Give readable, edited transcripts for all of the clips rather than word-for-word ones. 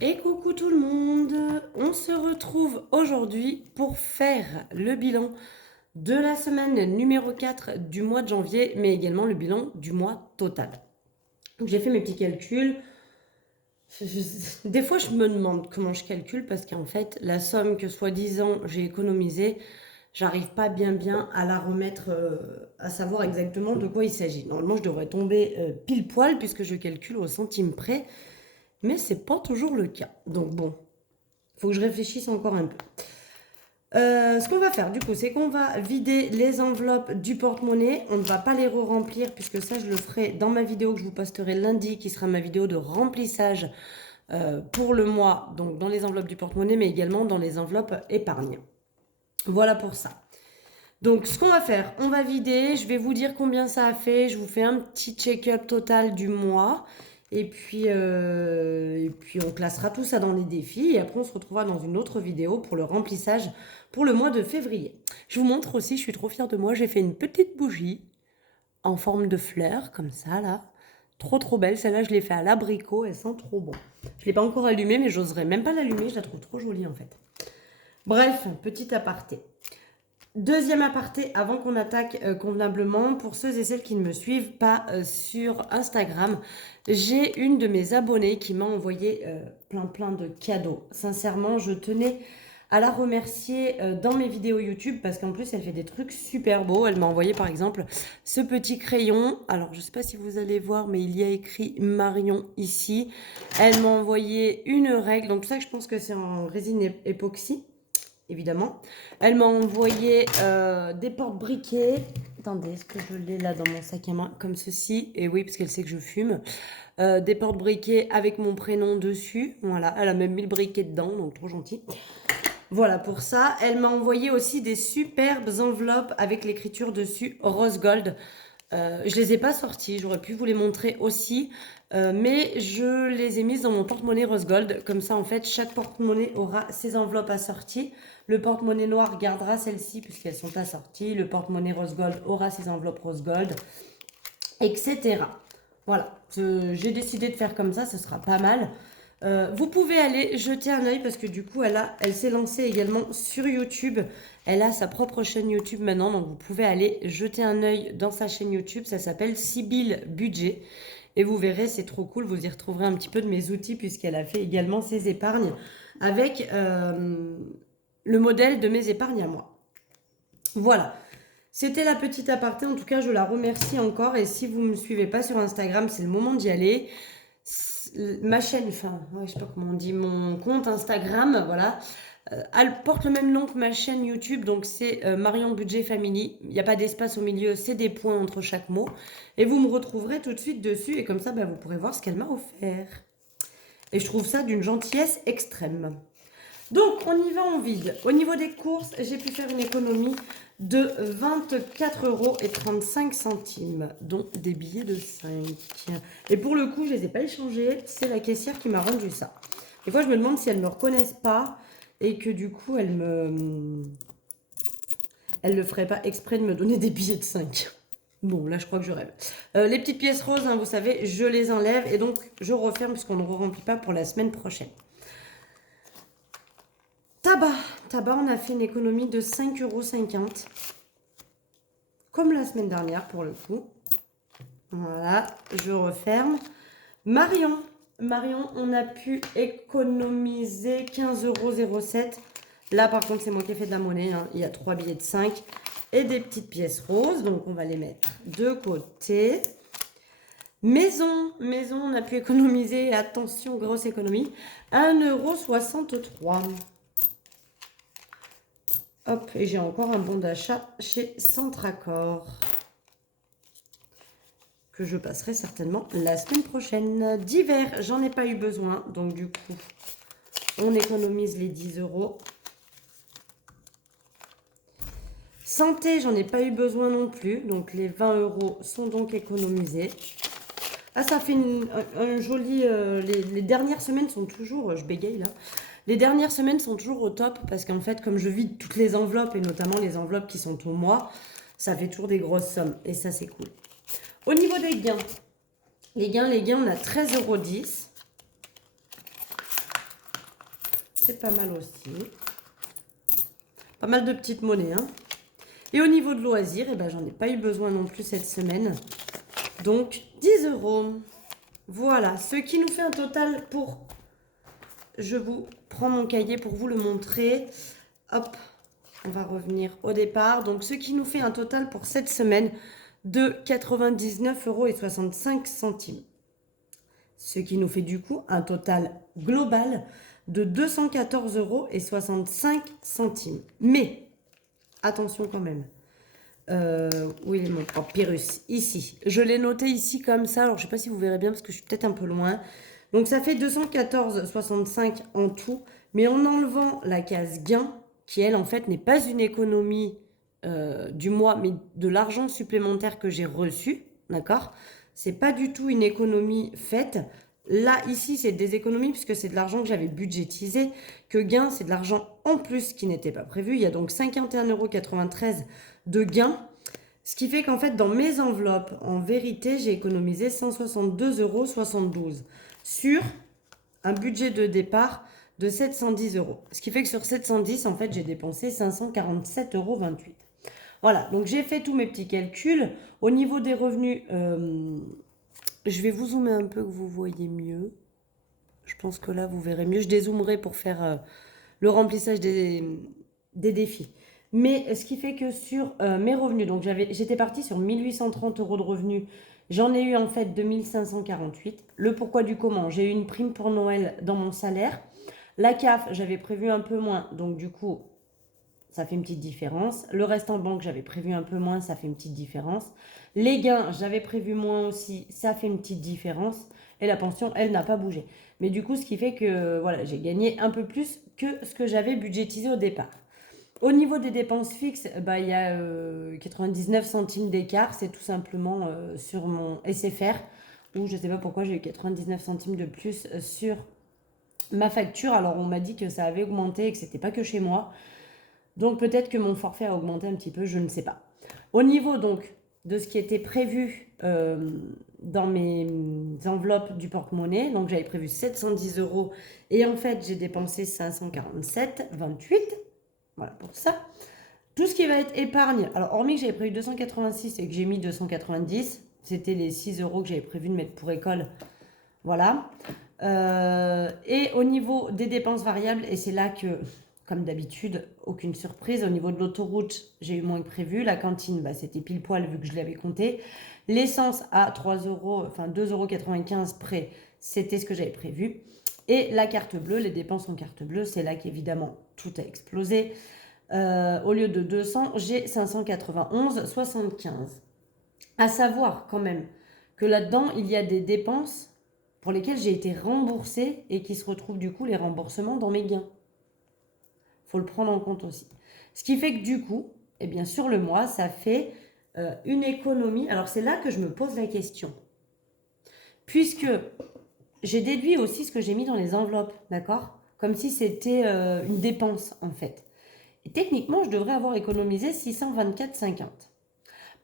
Et coucou tout le monde, on se retrouve aujourd'hui pour faire le bilan de la semaine numéro 4 du mois de janvier, mais également le bilan du mois total. Donc j'ai fait mes petits calculs. Des fois je me demande comment je calcule parce qu'en fait la somme que soi-disant j'ai économisée, j'arrive pas bien à la remettre, à savoir exactement de quoi il s'agit. Normalement je devrais tomber pile poil puisque je calcule au centime près, mais c'est pas toujours le cas. Donc bon, faut que je réfléchisse encore un peu. Ce qu'on va faire du coup, c'est qu'on va vider les enveloppes du porte-monnaie. On ne va pas les re-remplir puisque ça je le ferai dans ma vidéo que je vous posterai lundi, qui sera ma vidéo de remplissage pour le mois, donc dans les enveloppes du porte-monnaie, mais également dans les enveloppes épargne. Voilà pour ça. Donc ce qu'on va faire, on va vider, je vais vous dire combien ça a fait, je vous fais un petit check-up total du mois, et puis on classera tout ça dans les défis, et après on se retrouvera dans une autre vidéo pour le remplissage pour le mois de février. Je vous montre aussi, je suis trop fière de moi, j'ai fait une petite bougie en forme de fleur, comme ça là, trop belle, celle-là je l'ai fait à l'abricot, elle sent trop bon. Je ne l'ai pas encore allumée, mais j'oserais même pas l'allumer, je la trouve trop jolie en fait. Bref, petit aparté. Deuxième aparté, avant qu'on attaque convenablement, pour ceux et celles qui ne me suivent pas sur Instagram, j'ai une de mes abonnées qui m'a envoyé plein de cadeaux. Sincèrement, je tenais à la remercier dans mes vidéos YouTube parce qu'en plus elle fait des trucs super beaux. Elle m'a envoyé par exemple ce petit crayon. Alors je ne sais pas si vous allez voir, mais il y a écrit Marion ici. Elle m'a envoyé une règle, donc tout ça je pense que c'est en résine époxy. Évidemment. Elle m'a envoyé des porte-briquets. Attendez, est-ce que je l'ai là dans mon sac à main comme ceci? Et oui, parce qu'elle sait que je fume. Des porte-briquets avec mon prénom dessus. Voilà, elle a même mis le briquet dedans, donc trop gentil. Voilà pour ça. Elle m'a envoyé aussi des superbes enveloppes avec l'écriture dessus Rose Gold. Je les ai pas sorties, j'aurais pu vous les montrer aussi, mais je les ai mises dans mon porte-monnaie Rose Gold. Comme ça, en fait, chaque porte-monnaie aura ses enveloppes assorties. Le porte-monnaie noir gardera celles-ci puisqu'elles sont assorties. Le porte-monnaie Rose Gold aura ses enveloppes Rose Gold, etc. Voilà, j'ai décidé de faire comme ça, ce sera pas mal. Vous pouvez aller jeter un œil parce que du coup elle s'est lancée également sur YouTube. Elle a sa propre chaîne YouTube maintenant, donc vous pouvez aller jeter un œil dans sa chaîne YouTube. Ça s'appelle Sibylle Budget et vous verrez, c'est trop cool. Vous y retrouverez un petit peu de mes outils puisqu'elle a fait également ses épargnes avec le modèle de mes épargnes à moi. Voilà. C'était la petite aparté, en tout cas je la remercie encore, et si vous ne me suivez pas sur Instagram, c'est le moment d'y aller. Ma chaîne, enfin, ouais, je sais pas comment on dit, mon compte Instagram, voilà, elle porte le même nom que ma chaîne YouTube, donc c'est Marion Budget Family. Il n'y a pas d'espace au milieu, c'est des points entre chaque mot. Et vous me retrouverez tout de suite dessus, et comme ça, bah, vous pourrez voir ce qu'elle m'a offert. Et je trouve ça d'une gentillesse extrême. Donc, on y va en vide. Au niveau des courses, j'ai pu faire une économie de 24,35 €, dont des billets de 5. Et pour le coup, je ne les ai pas échangés. C'est la caissière qui m'a rendu ça. Des fois, je me demande si elles ne me reconnaissent pas et que du coup, elles ne feraient pas exprès de me donner des billets de 5. Bon, là, je crois que je rêve. Les petites pièces roses, hein, vous savez, je les enlève et donc je referme puisqu'on ne remplit pas pour la semaine prochaine. Tabac, on a fait une économie de 5,50 €. Comme la semaine dernière pour le coup. Voilà, je referme. Marion, on a pu économiser 15,07 €. Là par contre c'est moi qui ai fait de la monnaie, hein. Il y a 3 billets de 5 et des petites pièces roses. Donc on va les mettre de côté. Maison, on a pu économiser, attention grosse économie, 1,63 €. Hop, et j'ai encore un bon d'achat chez Centracor que je passerai certainement la semaine prochaine. Divers, j'en ai pas eu besoin, donc du coup, on économise les 10 €. Santé, j'en ai pas eu besoin non plus, donc les 20 € sont donc économisés. Ah, ça fait un joli... les dernières semaines sont toujours... Je bégaye là. Les dernières semaines sont toujours au top parce qu'en fait, comme je vide toutes les enveloppes et notamment les enveloppes qui sont au mois, ça fait toujours des grosses sommes et ça, c'est cool. Au niveau des gains, les gains, on a 13,10 €. c'est pas mal aussi. Pas mal de petites monnaies, hein. Et au niveau de loisirs, eh ben, j'en ai pas eu besoin non plus cette semaine. Donc, 10 euros. Voilà, ce qui nous fait un total pour... Je vous prends mon cahier pour vous le montrer. Hop, on va revenir au départ. Donc, ce qui nous fait un total pour cette semaine de 99,65 €. Ce qui nous fait du coup un total global de 214,65 €. Mais, attention quand même. Où il est mon papyrus? Ici. Je l'ai noté ici comme ça. Alors, je ne sais pas si vous verrez bien parce que je suis peut-être un peu loin. Donc, ça fait 214,65 € en tout. Mais en enlevant la case gain, qui elle, en fait, n'est pas une économie du mois, mais de l'argent supplémentaire que j'ai reçu. D'accord? C'est pas du tout une économie faite. Là, ici, c'est des économies puisque c'est de l'argent que j'avais budgétisé. Que gain, c'est de l'argent en plus qui n'était pas prévu. Il y a donc 51,93 € de gains. Ce qui fait qu'en fait, dans mes enveloppes, en vérité, j'ai économisé 162,72 € sur un budget de départ de 710 €. Ce qui fait que sur 710, en fait, j'ai dépensé 547,28 €. Voilà, donc j'ai fait tous mes petits calculs. Au niveau des revenus, je vais vous zoomer un peu que vous voyez mieux. Je pense que là, vous verrez mieux. Je dézoomerai pour faire le remplissage des défis. Mais ce qui fait que sur mes revenus, donc j'étais partie sur 1830 € de revenus. J'en ai eu en fait 2548. Le pourquoi du comment, j'ai eu une prime pour Noël dans mon salaire. La CAF, j'avais prévu un peu moins, donc du coup, ça fait une petite différence. Le reste en banque, j'avais prévu un peu moins, ça fait une petite différence. Les gains, j'avais prévu moins aussi, ça fait une petite différence. Et la pension, elle n'a pas bougé. Mais du coup, ce qui fait que voilà, j'ai gagné un peu plus que ce que j'avais budgétisé au départ. Au niveau des dépenses fixes, bah, il y a 99 centimes d'écart. C'est tout simplement sur mon SFR, où je ne sais pas pourquoi j'ai eu 99 centimes de plus sur ma facture. Alors, on m'a dit que ça avait augmenté et que ce n'était pas que chez moi. Donc peut-être que mon forfait a augmenté un petit peu, je ne sais pas. Au niveau donc de ce qui était prévu dans mes enveloppes du porte-monnaie, donc j'avais prévu 710 € et en fait j'ai dépensé 547,28 €. Voilà pour ça. Tout ce qui va être épargne, alors hormis que j'avais prévu 286 et que j'ai mis 290, c'était les 6 € que j'avais prévu de mettre pour école. Voilà. Et au niveau des dépenses variables, et c'est là que comme d'habitude, aucune surprise. Au niveau de l'autoroute, j'ai eu moins que prévu. La cantine, bah, c'était pile poil vu que je l'avais compté. L'essence à 3 €, enfin 2,95 € près, c'était ce que j'avais prévu. Et la carte bleue, les dépenses en carte bleue, c'est là qu'évidemment tout a explosé. Au lieu de 200, j'ai 591,75. À savoir quand même que là-dedans, il y a des dépenses pour lesquelles j'ai été remboursée et qui se retrouvent du coup les remboursements dans mes gains. Faut le prendre en compte aussi. Ce qui fait que du coup, eh bien, sur le mois, ça fait une économie. Alors c'est là que je me pose la question. Puisque j'ai déduit aussi ce que j'ai mis dans les enveloppes, d'accord? Comme si c'était une dépense en fait. Et techniquement, je devrais avoir économisé 624,50.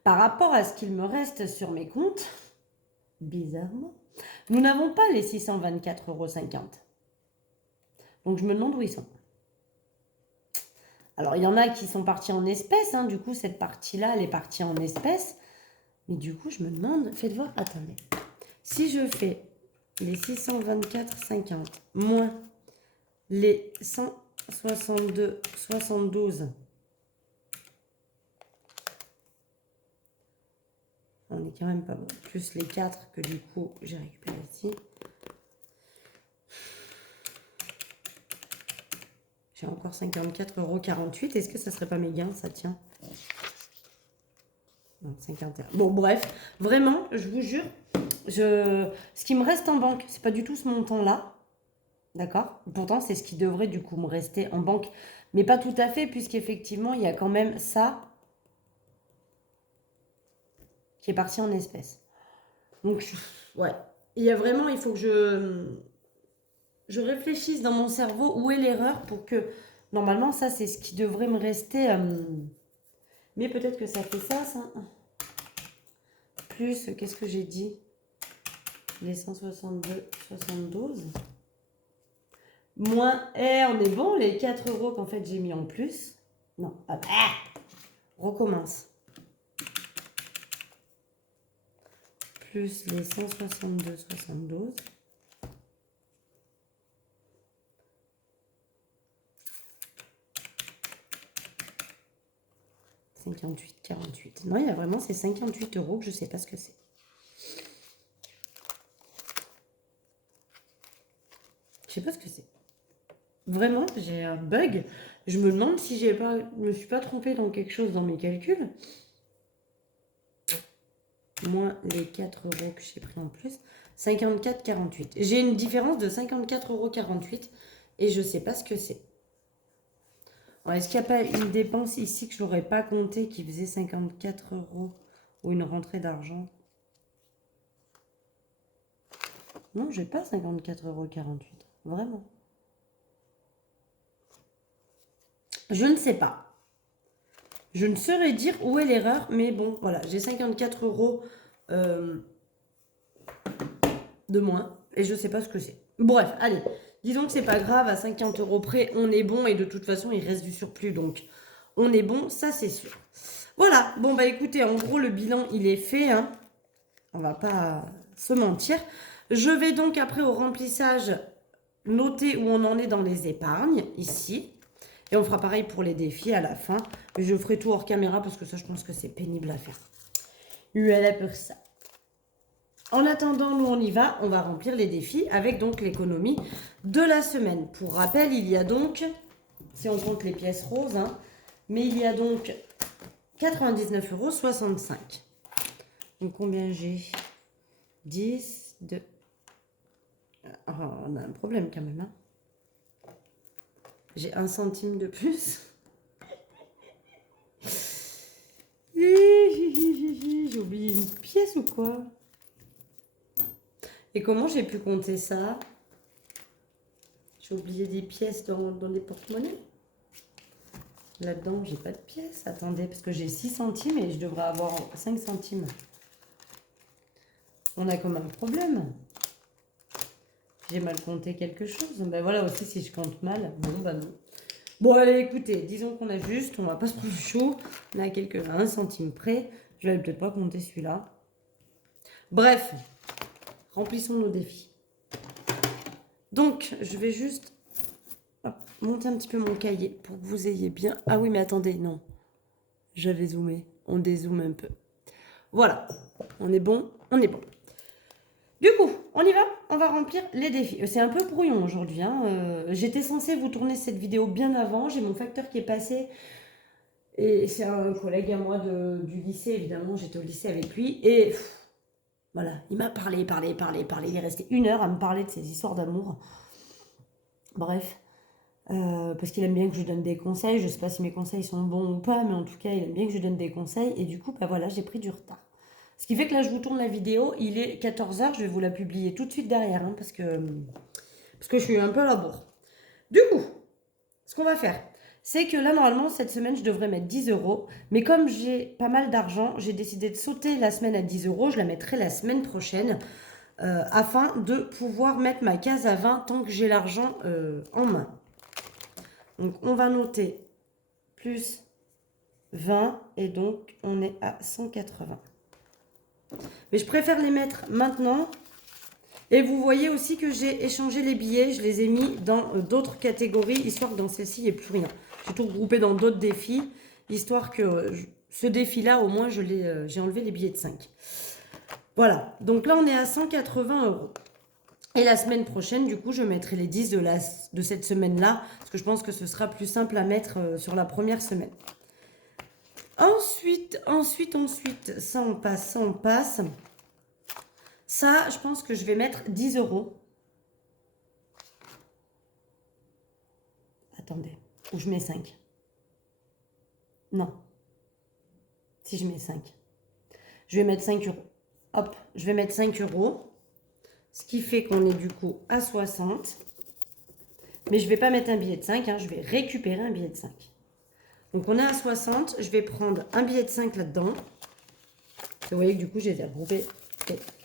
Par rapport à ce qu'il me reste sur mes comptes, bizarrement, nous n'avons pas les 624,50 €. Donc je me demande où ils sont. Alors, il y en a qui sont partis en espèces, hein, du coup, cette partie-là, elle est partie en espèces. Mais du coup, je me demande, faites voir, attendez. Si je fais les 624,50 moins les 162,72, on est quand même pas bon. Plus les 4 que du coup, j'ai récupéré ici. J'ai encore 54,48 €. Est-ce que ça serait pas mes gains, ça tient? Non, 51. Bon, bref, vraiment, je vous jure, ce qui me reste en banque, c'est pas du tout ce montant-là. D'accord? Pourtant, c'est ce qui devrait du coup me rester en banque. Mais pas tout à fait, puisqu'effectivement, il y a quand même ça qui est parti en espèces. Donc, ouais. Il faut que je réfléchisse dans mon cerveau où est l'erreur pour que, normalement, ça, c'est ce qui devrait me rester. Mais peut-être que ça fait ça. Plus, qu'est-ce que j'ai dit? Les 162, 72. Moins, on est bon, les 4 euros qu'en fait j'ai mis en plus. Non, hop, recommence. Plus les 162,72. « 58,48. Non, il y a vraiment ces 58 euros que je ne sais pas ce que c'est. Je sais pas ce que c'est. Vraiment, j'ai un bug. Je me demande si je me suis pas trompée dans quelque chose dans mes calculs. Moins les 4 euros que j'ai pris en plus. 54,48. J'ai une différence de 54,48 € et je sais pas ce que c'est. Est-ce qu'il n'y a pas une dépense ici que je n'aurais pas compté qui faisait 54 € ou une rentrée d'argent? Non, j'ai pas 54,48 €. Vraiment. Je ne sais pas. Je ne saurais dire où est l'erreur, mais bon, voilà, j'ai 54 € de moins et je ne sais pas ce que c'est. Bref, allez, disons que c'est pas grave, à 50 € près, on est bon et de toute façon, il reste du surplus, donc on est bon, ça c'est sûr. Voilà, bon bah écoutez, en gros, le bilan, il est fait, hein. On va pas se mentir. Je vais donc après au remplissage noter où on en est dans les épargnes, ici. Et on fera pareil pour les défis à la fin. Je ferai tout hors caméra parce que ça, je pense que c'est pénible à faire. Voilà pour ça. En attendant, nous, on y va. On va remplir les défis avec donc l'économie de la semaine. Pour rappel, il y a donc, si on compte les pièces roses, hein, mais il y a donc 99,65 €. Donc, combien j'ai? 10, 2... Oh, on a un problème quand même, hein. J'ai 1 centime de plus. J'ai oublié une pièce ou quoi? Et comment j'ai pu compter ça? J'ai oublié des pièces dans les porte-monnaies. Là-dedans, j'ai pas de pièces. Attendez, parce que j'ai 6 centimes et je devrais avoir 5 centimes. On a comme un problème. J'ai mal compté quelque chose. Ben voilà aussi, si je compte mal. Bon, bah non. Bon, allez, écoutez, disons qu'on a juste, on va pas se prendre chaud. On a quelques 1 centime près. Je vais peut-être pas compter celui-là. Bref, remplissons nos défis. Donc, je vais juste monter un petit peu mon cahier pour que vous ayez bien... Ah oui, mais attendez, non. J'avais zoomé. On dézoome un peu. Voilà. On est bon, on est bon. Du coup, on y va. On va remplir les défis. C'est un peu brouillon aujourd'hui, hein. J'étais censée vous tourner cette vidéo bien avant. J'ai mon facteur qui est passé. Et c'est un collègue à moi du lycée, évidemment. J'étais au lycée avec lui. Et voilà, il m'a parlé. Il est resté 1 heure à me parler de ses histoires d'amour. Bref. Parce qu'il aime bien que je donne des conseils. Je ne sais pas si mes conseils sont bons ou pas, mais en tout cas, il aime bien que je donne des conseils. Et du coup, bah voilà, j'ai pris du retard. Ce qui fait que là, je vous tourne la vidéo. Il est 14 h. Je vais vous la publier tout de suite derrière, hein, parce que je suis un peu à la bourre. Du coup, ce qu'on va faire, c'est que là, normalement, cette semaine, je devrais mettre 10 €. Mais comme j'ai pas mal d'argent, j'ai décidé de sauter la semaine à 10 €. Je la mettrai la semaine prochaine afin de pouvoir mettre ma case à 20 tant que j'ai l'argent en main. Donc, on va noter plus 20 et donc on est à 180. Mais je préfère les mettre maintenant. Et vous voyez aussi que j'ai échangé les billets. Je les ai mis dans d'autres catégories, histoire que dans celle-ci, il n'y ait plus rien. J'ai tout regroupé dans d'autres défis, histoire que ce défi-là, au moins, j'ai enlevé les billets de 5. Voilà. Donc là, on est à 180 €. Et la semaine prochaine, du coup, je mettrai les 10 de cette semaine-là, parce que je pense que ce sera plus simple à mettre sur la première semaine. Ensuite, ça on passe. Ça, je pense que je vais mettre 10 €. Attendez, ou je mets 5. Non. Si je mets 5. Je vais mettre 5 €. Hop, je vais mettre 5 €. Ce qui fait qu'on est du coup à 60. Mais je ne vais pas mettre un billet de 5, hein, je vais récupérer un billet de 5. Donc on est à 60, je vais prendre un billet de 5 là-dedans. Vous voyez que du coup, je les ai regroupés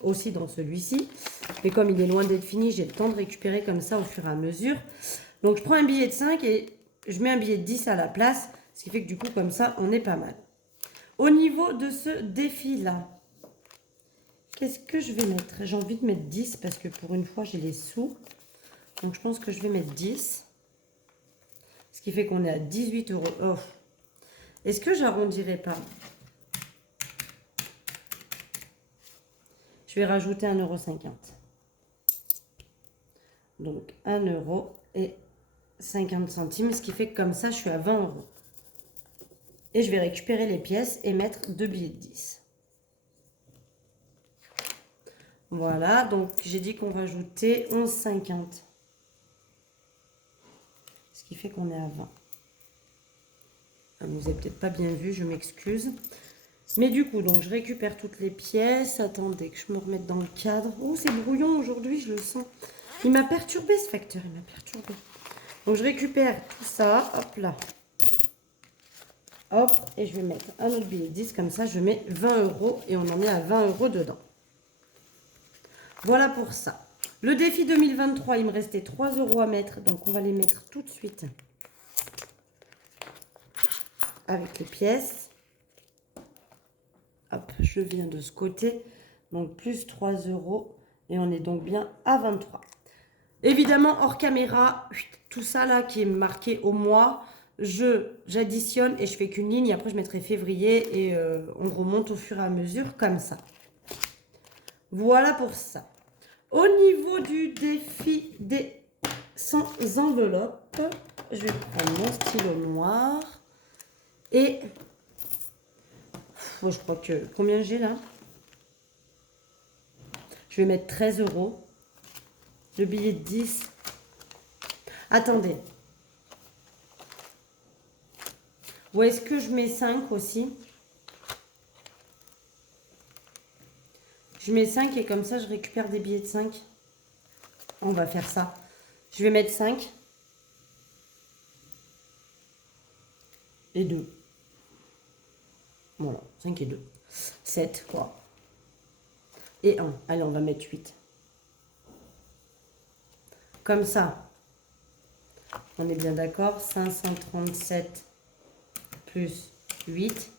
aussi dans celui-ci. Mais comme il est loin d'être fini, j'ai le temps de récupérer comme ça au fur et à mesure. Donc je prends un billet de 5 et je mets un billet de 10 à la place. Ce qui fait que du coup, comme ça, on est pas mal. Au niveau de ce défi-là, qu'est-ce que je vais mettre? J'ai envie de mettre 10 parce que pour une fois, j'ai les sous. Donc je pense que je vais mettre 10. Ce qui fait qu'on est à 18 euros. Oh. Est-ce que j'arrondirai pas? Je vais rajouter 1,50 €. Donc 1,50 €. Ce qui fait que comme ça, je suis à 20 euros. Et je vais récupérer les pièces et mettre 2 billets de 10. Voilà, donc j'ai dit qu'on rajoutait 11,50. Ce qui fait qu'on est à 20. Vous n'avez peut-être pas bien vu, je m'excuse. Mais du coup, donc je récupère toutes les pièces. Attendez que je me remette dans le cadre. Oh, c'est brouillon aujourd'hui, je le sens. Il m'a perturbé ce facteur, il m'a perturbé. Donc je récupère tout ça, hop là. Hop, et je vais mettre un autre billet de 10, comme ça je mets 20 euros et on en est à 20 euros dedans. Voilà pour ça. Le défi 2023, il me restait 3 euros à mettre, donc on va les mettre tout de suite avec les pièces. Hop, je viens de ce côté, donc plus 3 euros et on est donc bien à 23. Évidemment, hors caméra, tout ça là qui est marqué au mois, j'additionne et je fais qu'une ligne. Après, je mettrai février et on remonte au fur et à mesure comme ça. Voilà pour ça. Au niveau du défi des 100 enveloppes, je vais prendre mon stylo noir et je crois que combien j'ai là? Je vais mettre 13 euros. Le billet de 10. Attendez. Ou est-ce que je mets 5 aussi? Je mets 5 et comme ça, je récupère des billets de 5. On va faire ça. Je vais mettre 5. Et 2. Voilà, 5 et 2. 7, quoi. Et 1. Allez, on va mettre 8. Comme ça. On est bien d'accord. 537 plus 8.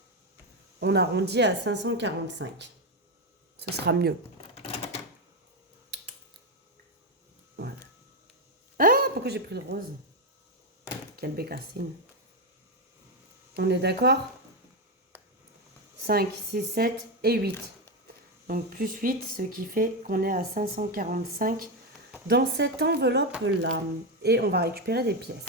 On arrondit à 545. Ce sera mieux. Voilà. Ah, pourquoi j'ai pris le rose? Quelle bécassine. On est d'accord? 5, 6, 7 et 8. Donc plus 8, ce qui fait qu'on est à 545 dans cette enveloppe-là. Et on va récupérer des pièces.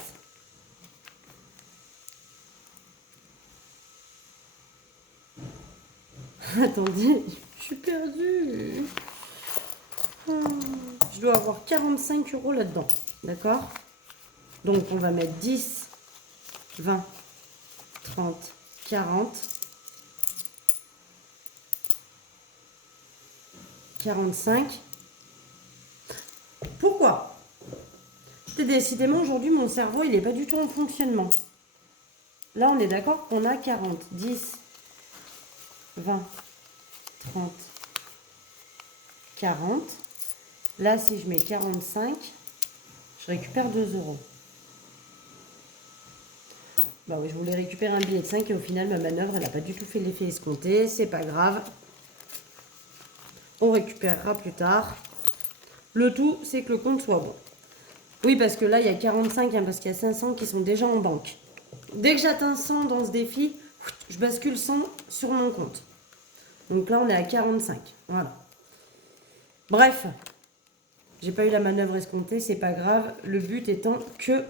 Attendez, je suis perdue. Je dois avoir 45 euros là-dedans. D'accord? Donc on va mettre 10, 20, 30, 40, 45. Pourquoi? Décidément, aujourd'hui, mon cerveau, il n'est pas du tout en fonctionnement. Là, on est d'accord qu'on a 40, 10, 20, 30, 40. Là, si je mets 45, je récupère 2 euros. Bah oui, je voulais récupérer un billet de 5 et au final, ma manœuvre, elle n'a pas du tout fait l'effet escompté. C'est pas grave. On récupérera plus tard. Le tout, c'est que le compte soit bon. Oui, parce que là, il y a 45, parce qu'il y a 500 qui sont déjà en banque. Dès que j'atteins 100 dans ce défi, je bascule 100 sur mon compte. Donc là, on est à 45. Voilà. Bref, j'ai pas eu la manœuvre escomptée, c'est pas grave. Le but étant que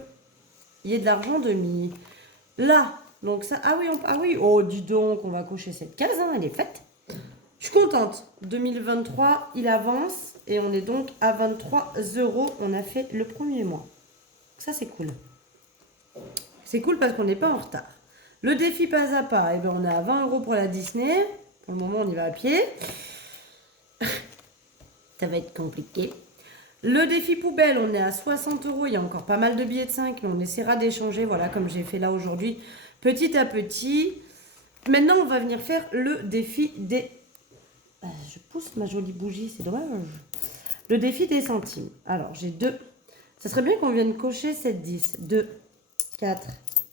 il y ait de l'argent de mis. Là, donc ça... Ah oui, oh, dis donc, on va cocher cette case, hein, elle est faite. Je suis contente. 2023, il avance et on est donc à 23 euros. On a fait le premier mois. Ça, c'est cool. C'est cool parce qu'on n'est pas en retard. Le défi pas à pas, eh ben, on est à 20 euros pour la Disney. Pour le moment, on y va à pied. Ça va être compliqué. Le défi poubelle, on est à 60 euros. Il y a encore pas mal de billets de 5, mais on essaiera d'échanger, voilà, comme j'ai fait là aujourd'hui, petit à petit. Maintenant, on va venir faire le défi des... Je pousse ma jolie bougie, c'est dommage. Le défi des centimes. Alors, j'ai deux. Ça serait bien qu'on vienne cocher 7, 10. 2, 4,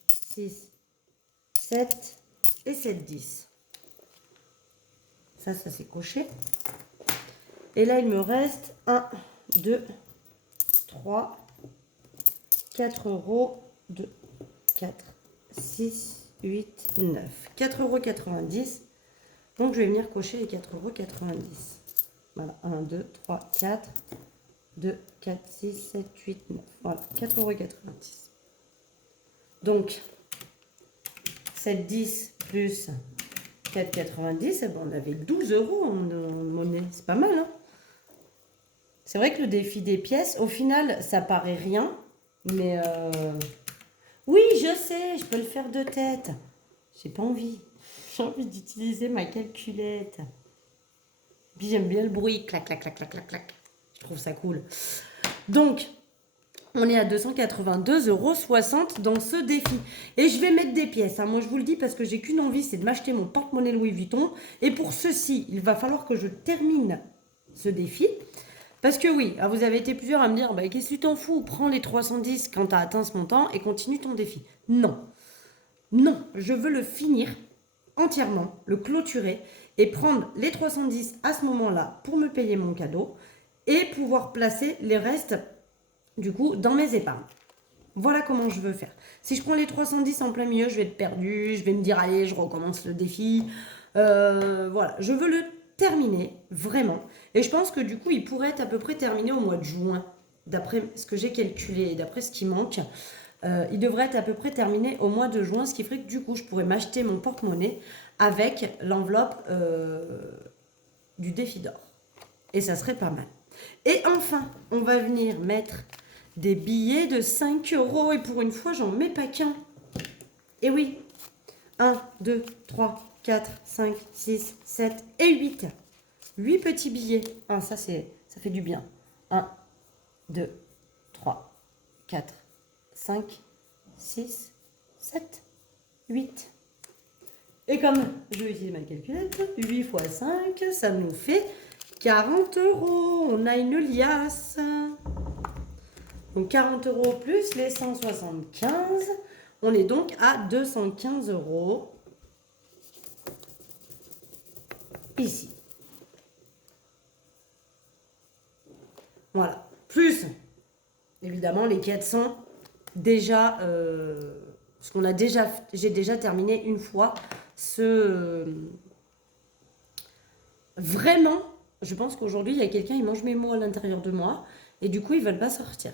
6, 7 et 7, 10. Ça c'est coché. Et là, il me reste 1, 2, 3, 4 euros. 2, 4, 6, 8, 9. 4,90 €. Donc, je vais venir cocher les 4,90 €. Voilà, 1, 2, 3, 4, 2, 4, 6, 7, 8, 9. Voilà, 4,90 €. Donc, 7, 10 plus 4,90 €, on avait 12 € en monnaie. C'est pas mal, hein? C'est vrai que le défi des pièces, au final, ça paraît rien. Mais oui, je sais, je peux le faire de tête. J'ai pas envie. J'ai envie d'utiliser ma calculette. Puis j'aime bien le bruit. Clac, clac, clac, clac, clac, clac. Je trouve ça cool. Donc, on est à 282,60 € dans ce défi. Et je vais mettre des pièces. Hein. Moi, je vous le dis parce que j'ai qu'une envie, c'est de m'acheter mon porte-monnaie Louis Vuitton. Et pour ceci, il va falloir que je termine ce défi. Parce que oui, vous avez été plusieurs à me dire, bah, qu'est-ce que tu t'en fous? Prends les 310 quand tu as atteint ce montant et continue ton défi. Non. Non, je veux le finir entièrement, le clôturer et prendre les 310 à ce moment-là pour me payer mon cadeau et pouvoir placer les restes du coup dans mes épargnes. Voilà comment je veux faire. Si je prends les 310 en plein milieu, je vais être perdue, je vais me dire allez, je recommence le défi. Voilà, je veux le terminer vraiment. Et je pense que du coup, il pourrait être à peu près terminé au mois de juin, d'après ce que j'ai calculé, d'après ce qui manque. Il devrait être à peu près terminé au mois de juin, ce qui ferait que du coup, je pourrais m'acheter mon porte-monnaie avec l'enveloppe du défi d'or. Et ça serait pas mal. Et enfin, on va venir mettre des billets de 5 € et pour une fois, j'en mets pas qu'un. Et oui, 1, 2, 3, 4, 5, 6, 7 et 8. 8 petits billets. Ah, ça fait du bien. 1, 2, 3, 4, 5, 6, 7, 8. Et comme je vais utiliser ma calculette, 8 fois 5, ça nous fait 40 €. On a une liasse. Donc 40 € plus les 175. On est donc à 215 € ici. Voilà. Plus, évidemment, les 400 déjà, parce qu'on a déjà, j'ai déjà terminé une fois ce... vraiment, je pense qu'aujourd'hui, il y a quelqu'un, il mange mes mots à l'intérieur de moi, et du coup, ils ne veulent pas sortir.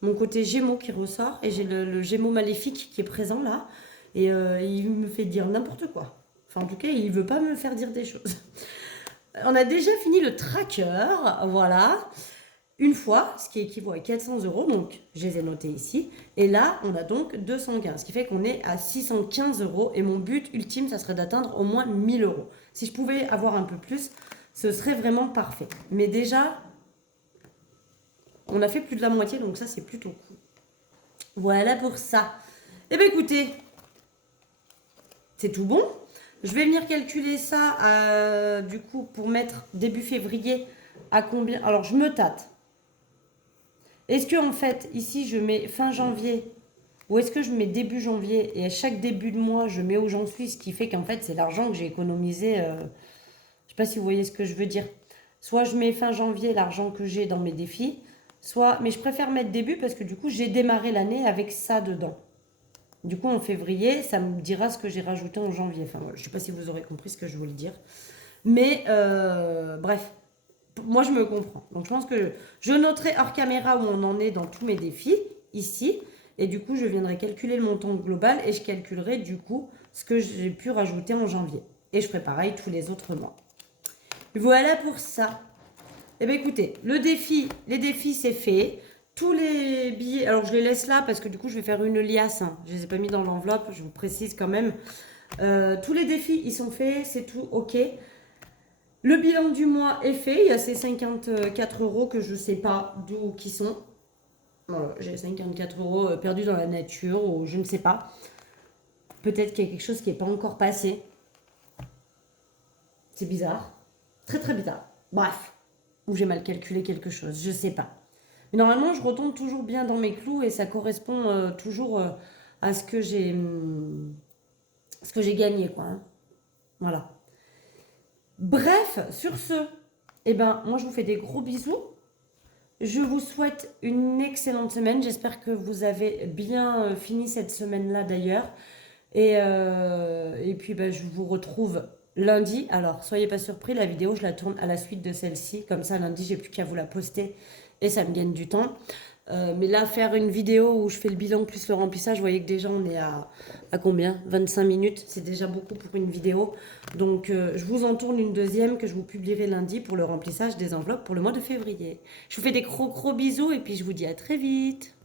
Mon côté Gémeaux qui ressort, et j'ai le Gémeaux maléfique qui est présent là, et il me fait dire n'importe quoi. Enfin, en tout cas, il ne veut pas me faire dire des choses. On a déjà fini le tracker, voilà, une fois, ce qui équivaut à 400 €, donc je les ai notés ici. Et là, on a donc 215, ce qui fait qu'on est à 615 €. Et mon but ultime, ça serait d'atteindre au moins 1000 €. Si je pouvais avoir un peu plus, ce serait vraiment parfait. Mais déjà, on a fait plus de la moitié, donc ça, c'est plutôt cool. Voilà pour ça. Eh bien, écoutez, c'est tout bon. Je vais venir calculer ça, du coup, pour mettre début février à combien. Alors, je me tâte. Est-ce que, en fait, ici, je mets fin janvier ou est-ce que je mets début janvier et à chaque début de mois, je mets où j'en suis, ce qui fait qu'en fait, c'est l'argent que j'ai économisé. Je ne sais pas si vous voyez ce que je veux dire. Soit je mets fin janvier l'argent que j'ai dans mes défis, soit, mais je préfère mettre début parce que du coup, j'ai démarré l'année avec ça dedans. Du coup, en février, ça me dira ce que j'ai rajouté en janvier. Enfin, voilà, je ne sais pas si vous aurez compris ce que je voulais dire. Mais bref, moi, je me comprends. Donc, je pense que je noterai hors caméra où on en est dans tous mes défis, ici. Et du coup, je viendrai calculer le montant global et je calculerai du coup ce que j'ai pu rajouter en janvier. Et je ferai pareil tous les autres mois. Voilà pour ça. Eh bien, écoutez, les défis, c'est fait. Tous les billets, alors je les laisse là parce que du coup, je vais faire une liasse. Hein. Je ne les ai pas mis dans l'enveloppe, je vous précise quand même. Tous les défis, ils sont faits, c'est tout OK. Le bilan du mois est fait. Il y a ces 54 € que je ne sais pas d'où qui sont. Voilà, j'ai 54 € perdus dans la nature ou je ne sais pas. Peut-être qu'il y a quelque chose qui n'est pas encore passé. C'est bizarre. Très très bizarre. Bref. ou j'ai mal calculé quelque chose, je sais pas. Mais normalement, je retombe toujours bien dans mes clous et ça correspond toujours à ce que j'ai gagné, quoi, hein. Voilà. Bref, sur ce, eh ben, moi je vous fais des gros bisous. Je vous souhaite une excellente semaine. J'espère que vous avez bien fini cette semaine-là d'ailleurs. Et puis ben, je vous retrouve lundi. Alors, soyez pas surpris, la vidéo, je la tourne à la suite de celle-ci. Comme ça, lundi, j'ai plus qu'à vous la poster et ça me gagne du temps. Mais là, faire une vidéo où je fais le bilan plus le remplissage, vous voyez que déjà on est à combien? 25 minutes, c'est déjà beaucoup pour une vidéo. Donc je vous en tourne une deuxième que je vous publierai lundi pour le remplissage des enveloppes pour le mois de février. Je vous fais des gros gros bisous et puis je vous dis à très vite.